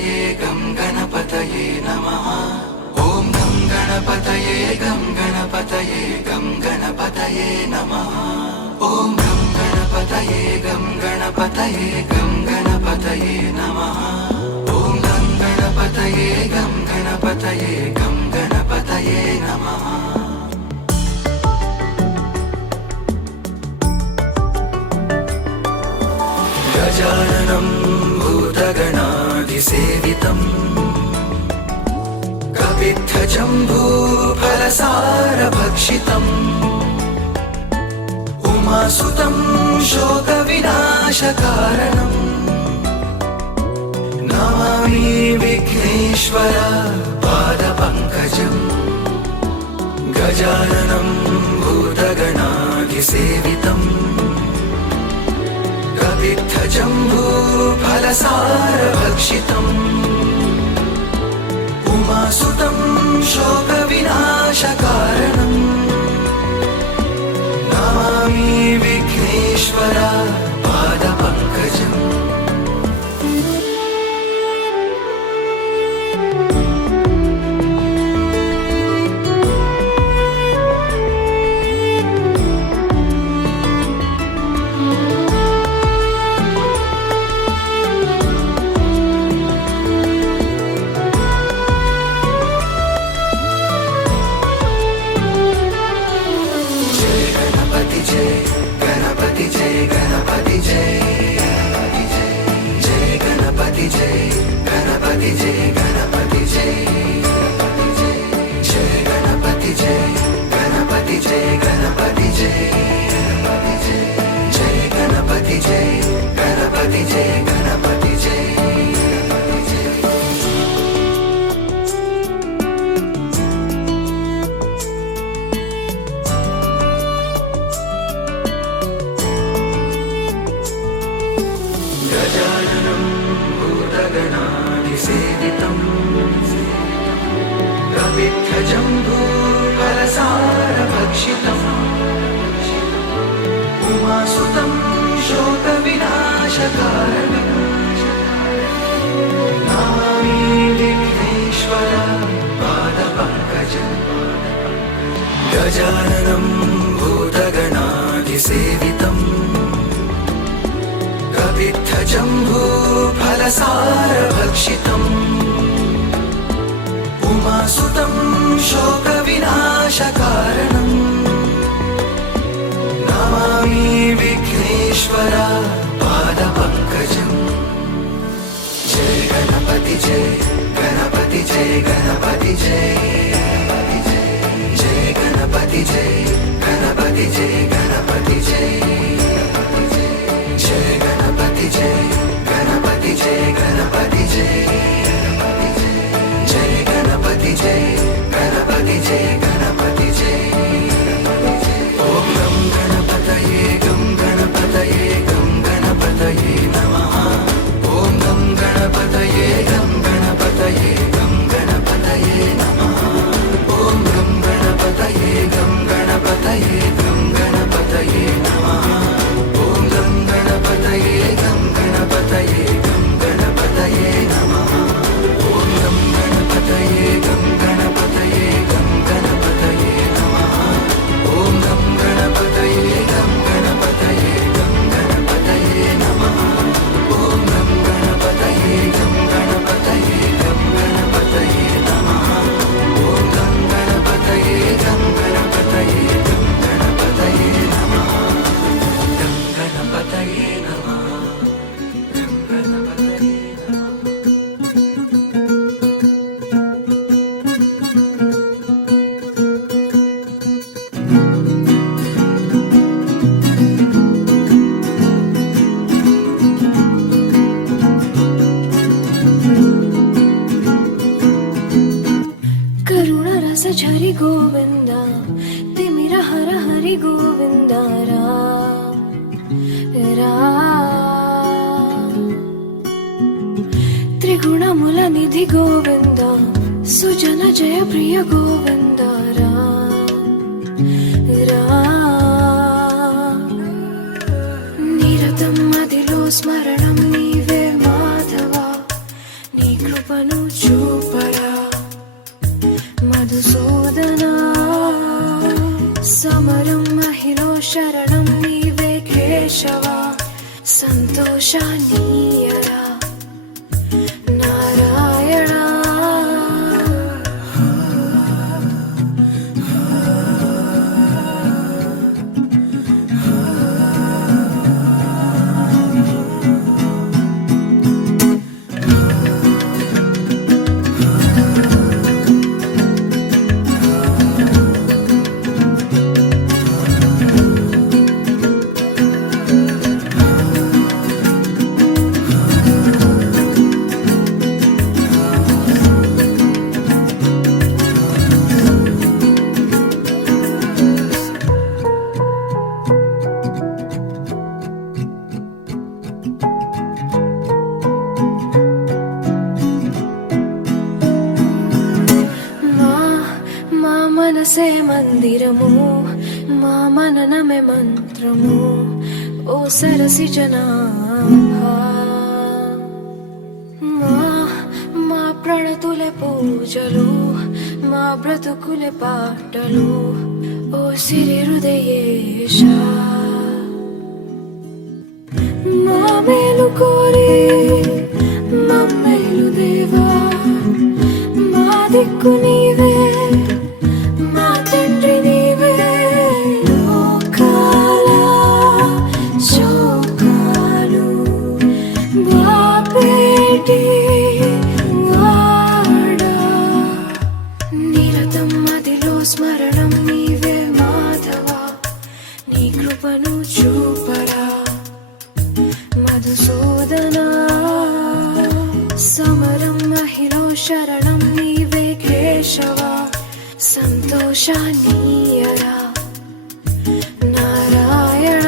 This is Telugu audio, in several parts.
गणपतये गं गणपतये नमः। ॐ गं गणपतये गं गणपतये गं गणपतये नमः। ॐ गं गणपतये गं गणपतये गं गणपतये नमः। ॐ गं गणपतये गं गणपतये गं गणपतये नमः। गजाननं भूतगणाधिसेवितम् कपित्थजम्बूफलसारभक्षितम् उमासुतं शोकविनाशकारणम् नमामि विघ्नेश्वर पादपङ्कजम्। गजाननं भूतगणाधिसेवितम् कपित्थजम्बूफलसारभक्षितम् उमासुतं शोकविनाशकारणम् नमामि विघ्नेश्वर पादपङ्कजम्। गजाननं भूतगणाधिसेवितम् कपित्थजम्बूफलसारभक्षितम् उमासुतं शोकविनाशकारणम् नमामि विघ्नेश्वर पादपङ्कजम्। गजाननं भूतगणाधिसेवितम् कपित्थजम्बूफलसारभक्षितम् उमासुतं शोकविनाशकारणम् नमामि विघ्नेश्वर पादपङ्कजम्। जय गणपति जय गणपति जय गणपति जय जय गणपति जय गणपति जय गणपति जय जय गणपति जय गणपति जय गणपति जय जय गणपति जय गणपति जय गणपति जय। ॐ गं गणपतये गं गणपतये गं गणपतये नमः। ॐ गं गणपतये गं गणपतये गं गणपतये नमः। ॐ गं गणपतये गं गणपतये गं गणपतये नमः। ॐ गं गणपतये गं गणपतये गं गणपतये नमः। ॐ गं गणपतये गं गणपतये गं गणपतये नमः। ॐ गं गणपतये गं गणपतये गं गणपतये नमः। ॐ गं गणपतये गं गणपतये गं गणपतये नमः। ॐ गं गणपतये गं गणपतये गं गणपतये नमः। गं गणपतये नमः। गं गणपतये नमः। करुणरस झरि गोविन्द तिमिर हर हरि गोविन्द राम राम। त्रिगुणमुल निधि गोविन्द सुजन जय प्रिय गोविन्द राम राम। निरतं मदिलो स्मरणं नीवे माधव नी కృపను చూపరా మధుసూదనా సమరం మహిలో శరణం నీవే కేశవ సంతోషాన్నియరా నారాయణ మనసే మందిరము మా మననమే మంత్రము ఓ సరసి జనాభా మా ప్రణతులే పూజలు మా బ్రతుకులే పాటలు ఓ సిరి హృదయేశ మా మేలు కోరి మమ్మేలు దేవా మా దిక్కు నీవే నిరతం మదిలో స్మరణం నీవే మాధవ నీ కృపను చూపరా మధుసూదనా సమరం మహిలో శరణం నీవే కేశవ సంతోషాన్నియరా నారాయణ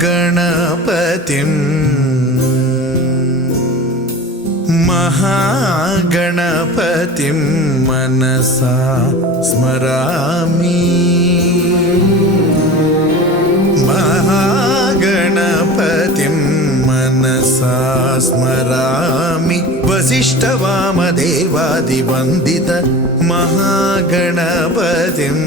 गणपतिं महागणपतिं मनसा स्मरामि महागणपतिं मनसा स्मरामि वसिष्ठवामदेवादिवन्दित महागणपतिम्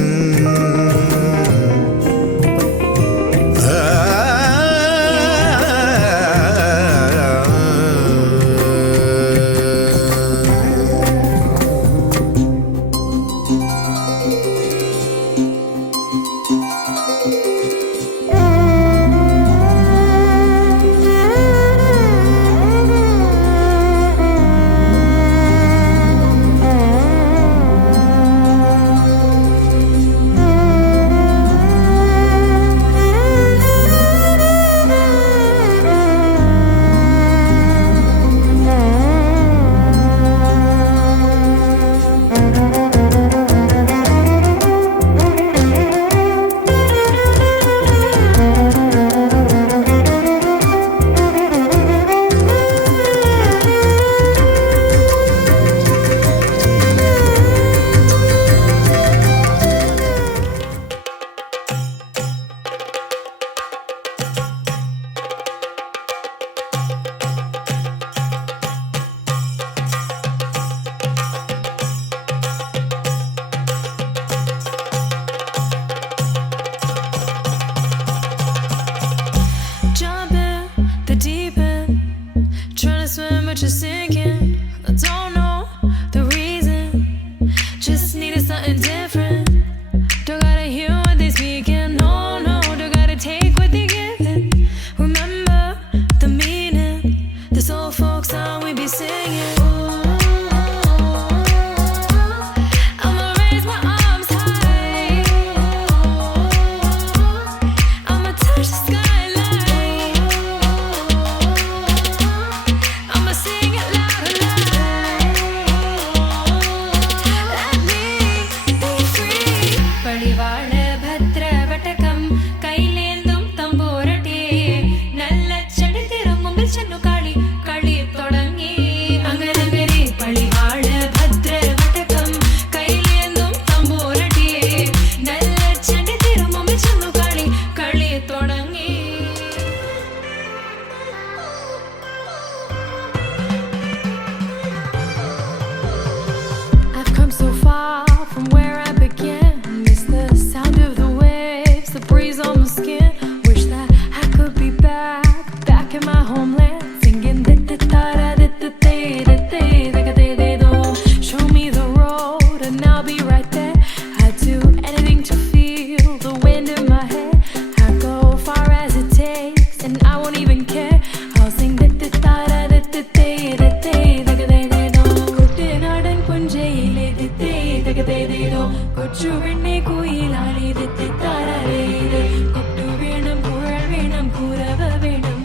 దిత్తే తగదేదేదో കൊച്ചു പെണ്ണെ കുയിലാളി ദിത്തി താരലേത് കൊട്ടു വേണം കുഴൽ വേണം കുരവ വേണം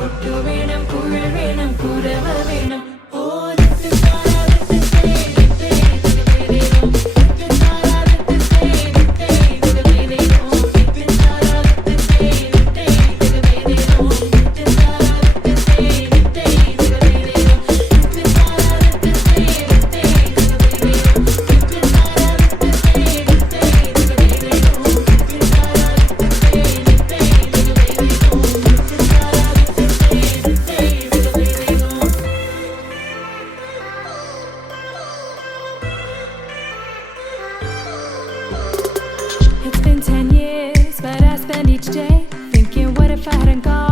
കൊട്ടു വേണം കുഴൽ വേണം കുരവ വേണം ഓ ദിത്തി താര ദിത്തി ദിത്തി തഗദേദേదో ദിത്തി താര ദിത്തി ദിത്തി തഗദേദേదో ദിത്തി താര ദിത്തി ദിത്തി തഗദേദേదో ദിത്തി താര ദിത്തി ദിത്തി തഗദേദേదో ദിത്തി താര ദിത്തി ദിത്തി It's been 10 years, but I spend each day thinking, what if I hadn't gone?